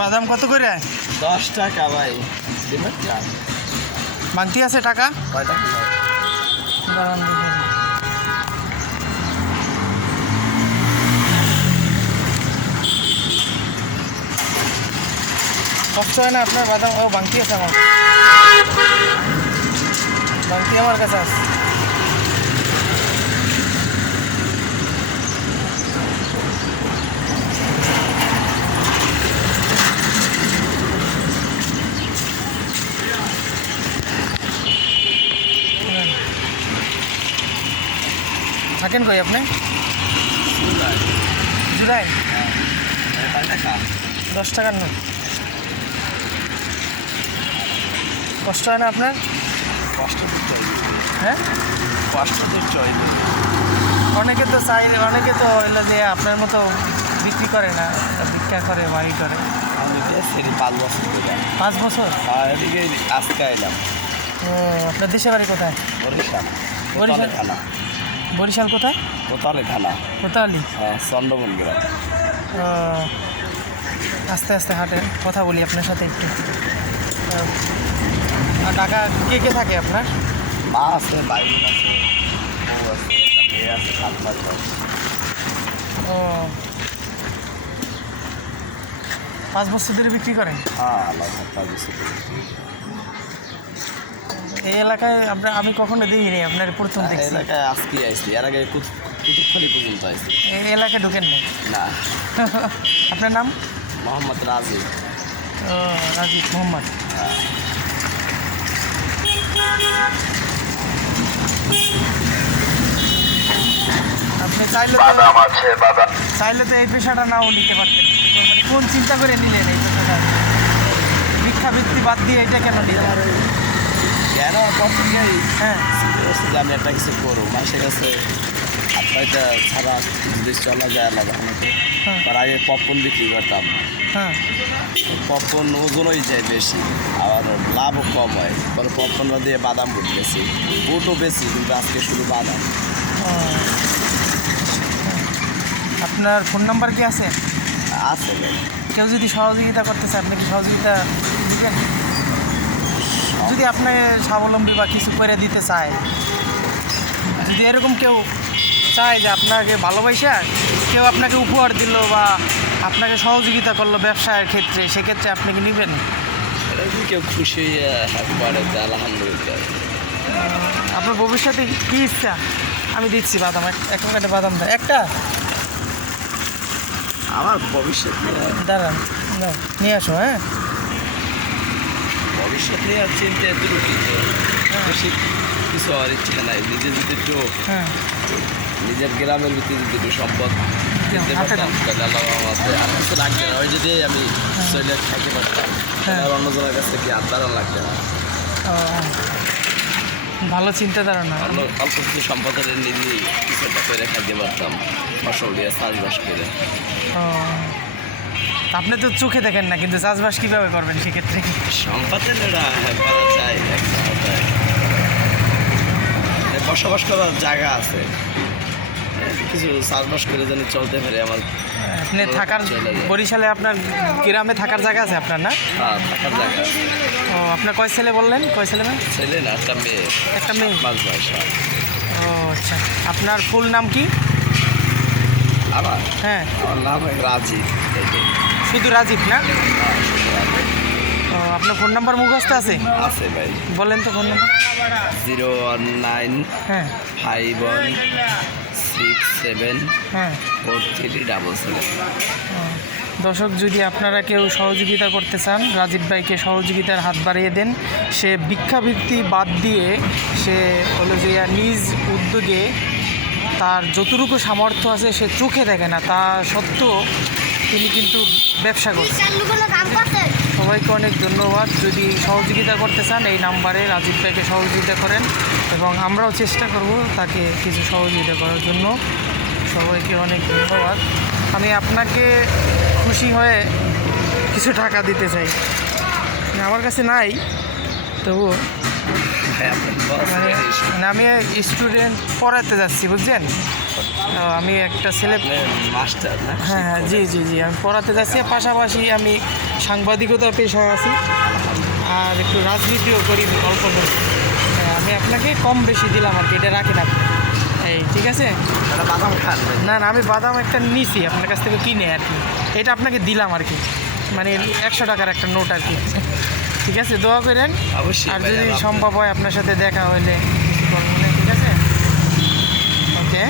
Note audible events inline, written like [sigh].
বাদাম কত করে? দশ টাকা ভাই। বাংতি আছে টাকা। কষ্ট হয় না আপনার বাদাম ও বাংতি আছে আমার। বাংতি আমার কাছে আছে। থাকেন কই আপনি? জুলাই? দশ টাকার নোট। কষ্ট হয় না আপনার? কষ্ট হ্যাঁ? কষ্ট হবে অনেকে তো চাই অনেকে তো এগুলো যে আপনার মতো বিক্রি করে না ভিক্ষা করে বাড়ি করে। পাঁচ বছর? পাঁচ বছর আজকে এলাম আপনার দেশে বাড়ি কোথায়? বরিশাল বরিশাল? বরিশাল কোথায়? কোতালে থানা। কোতালি? হ্যাঁ চন্দ্রমন গ্রাম আস্তে আস্তে হাঁটেন কথা বলি আপনার সাথে একটু। আর টাকা কে কে থাকে আপনার? মা আছে ভাই। ও পাঁচ বছর ধরে বিক্রি করেন? হ্যাঁ পাঁচ বছর। এই এলাকায় আপনার আমি কখনো দেখিনি আপনার প্রথম দেখছি। এলাকায় আজকে আইসি এর আগে কুতুবখালি পর্যন্ত আইসি এই এলাকায় ঢুকেন নাই? না। [laughs] আপনার নাম? মোহাম্মদ রাজি। ও রাজীব মোহাম্মদ। আপনি চাইলে তো চাইলে তো এই পেশাটা নাও নিতে পারতেন। মানে কোন চিন্তা করে নিলেন এই পেশাটা? ভিক্ষাবৃত্তি বাদ দিয়ে এটা কেন নিলেন কেন প্রথমেই হ্যাঁ চিন্তা যে আমি একটা কিছু করব। মানুষের কাছে হাত ছাড়া যদি চলা যায় আলাদা আমাকে হ্যাঁ। তার আগে পপকর্ন বিক্রি করতাম। হ্যাঁ। পপকর্ন ওজনই যায় বেশি আর লাভও কম হয়। পরে পপকর্ন দিয়ে বাদাম বুট গেছি বুটও বেশি কিন্তু আজকে শুধু বাদাম। আপনার ফোন নাম্বার কি আছে? আছে। কেউ যদি সহযোগিতা করতে চায় আপনি কি সহযোগিতা দিবেন? যদি আপনি স্বাবলম্বী বা কিছু করে দিতে চায় যদি এরকম কেউ চায় যে আপনাকে ভালোবাসা কেউ আপনাকে উপহার দিল বা আপনাকে সহযোগিতা করল ব্যবসায়ের ক্ষেত্রে সেক্ষেত্রে আপনি কি নেবেন? কেউ খুশি হয়ে আলহামদুলিল্লাহ। আপনার ভবিষ্যতে কী ইচ্ছা? আমি দিচ্ছি বাদাম এক- একটা বাদাম দেয় একটা? আমার ভবিষ্যৎ দাঁড়ান নিয়ে আসো হ্যাঁ? ভবিষ্যৎ নিয়ে আর চিন্তা এতটুকু কিন্তু বেশি কিছু হওয়ার ইচ্ছা নাই নিজে যদি একটু হ্যাঁ। নিজের গ্রামের ভিতরে যদি একটু সম্পদ কিনতে পারতাম তাহলে আল্লাহ আমাদের আর কিছু লাগবে না। ওই যদি আমি চলে খাইতে পারতাম হ্যাঁ। আর অন্যজনের কাছ থেকে আর দ্বারা লাগবে না। ভালো চিন্তাধারা না অন্য অল্প কিছু সম্পদের নিজে কিছু একটা করে খাইতে পারতাম। ফসল দিয়ে চাষবাস করে। আপনি তো চোখে দেখেন না কিন্তু চাষবাস কীভাবে করবেন সেক্ষেত্রে জায়গায়। এই বসবাস করার জায়গা আছে। কিছু চাষবাস করে যেন চলতে পারে আমার আপনি থাকার বরিশালে আপনার গ্রামে থাকার জায়গা আছে আপনার না? হ্যাঁ থাকার জায়গা ও আপনার কয় ছেলে বললেন? কয় ছেলে মেয়ে ছেলে না একটা মেয়ে। একটা মেয়ে? পাঁচ বয়স হয়। ও আচ্ছা। আপনার ফুল নাম কি? আমার? হ্যাঁ। আমার নাম রাজীব। শুধু রাজীব না? ও আপনার ফোন নাম্বার মুখস্থ আছে? আছে ভাই। বলেন তো phone number zero one nine হ্যাঁ। ফাইভ ওয়ান সিক্স সেভেন হ্যাঁ। Four three double seven. দর্শক যদি আপনারা কেউ সহযোগিতা করতে চান রাজীব ভাইকে সহযোগিতার হাত বাড়িয়ে দেন। সে ভিক্ষাবৃত্তি বাদ দিয়ে সে হলো যে নিজ উদ্যোগে তার যতটুকু সামর্থ্য আছে সে চোখে দেখে না। তা সত্ত্বেও তিনি কিন্তু ব্যবসা করছে চালু কোনো কাম করছে সবাইকে অনেক ধন্যবাদ। যদি সহযোগিতা করতে চান এই নাম্বারে রাজীব ভাইকে সহযোগিতা করেন এবং আমরাও চেষ্টা করব তাকে কিছু সহযোগিতা করার জন্য। সবাইকে অনেক ধন্যবাদ। আমি আপনাকে খুশি হয়ে কিছু টাকা দিতে চাই। আমার কাছে নাই তবুও হ্যাঁ আপনার boss মানে মানে আমি স্টুডেন্ট পড়াতে যাচ্ছি বুঝছেন? আমি একটা ছেলে মাস্টার হ্যাঁ হ্যাঁ জি জি জি আমি পড়াতে যাচ্ছি। পাশাপাশি আমি সাংবাদিকতা পেশায় আছি। আর একটু রাজনীতিও করি অল্প আমি আপনাকে কম বেশি দিলাম আর কি এটা রাখেন আপনি। এই ঠিক আছে? বাদাম খান না না আমি বাদাম একটা নিছি আপনার কাছ থেকে কিনে আর কি। এটা আপনাকে দিলাম আর কি। মানে একশো টাকার একটা নোট আর কি। ঠিক আছে দোয়া করেন। অবশ্যই আর যদি সম্ভব হয় আপনার সাথে দেখা হলে কিছু ঠিক আছে? ওকে।